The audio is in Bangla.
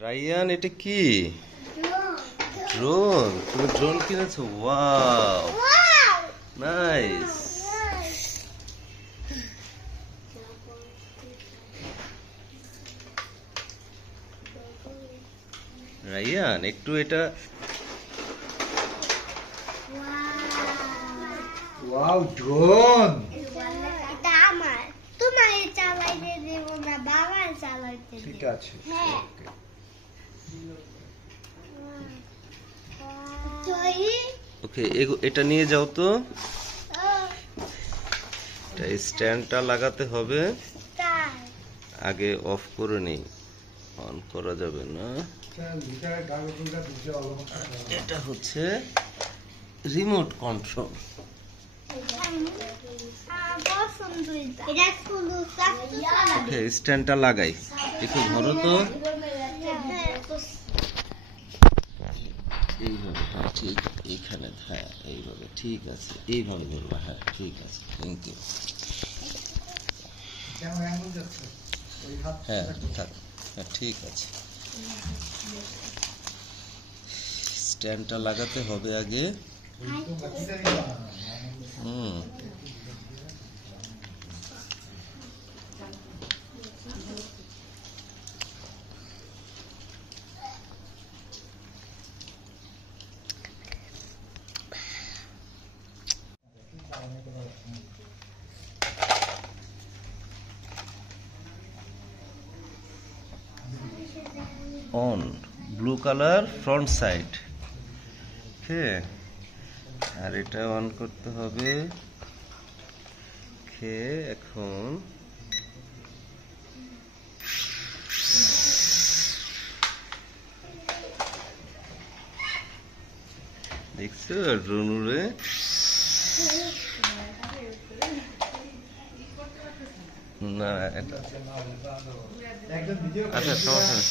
রাইয়ান, এটা কি? ড্রোন। তুমি ড্রোন কিনেছো? Wow, nice. রাইয়ান, একটু এটা ওয়াও, ড্রোন। এটা আমার, তোমার চালাইতে দেব না, বাবা চালাইতে দেব। ঠিক আছে। হ্যাঁ। ওকে, এটা নিয়ে যাও তো। এটা স্ট্যান্ডটা লাগাতে হবে। আগে অফ করে নেই, অন করা যাবে না। এটা হচ্ছে রিমোট কন্ট্রোল। ওকে, স্ট্যান্ডটা লাগাই। একটু ধরো তো। এইভাবে, হ্যাঁ ঠিক, এইখানে, হ্যাঁ এইভাবে, ঠিক আছে, এইভাবে ধরবা, হ্যাঁ ঠিক আছে, থ্যাংক ইউ। হ্যাঁ থাক, হ্যাঁ ঠিক আছে। স্ট্যান্ডটা লাগাতে হবে আগে। Hmm, on, blue colour front side. Okay, আর এটা অন করতে হবে। ওকে, এখন দেখছো ড্রোন উড়ে? না এটা আচ্ছা, সমস্যা নেই।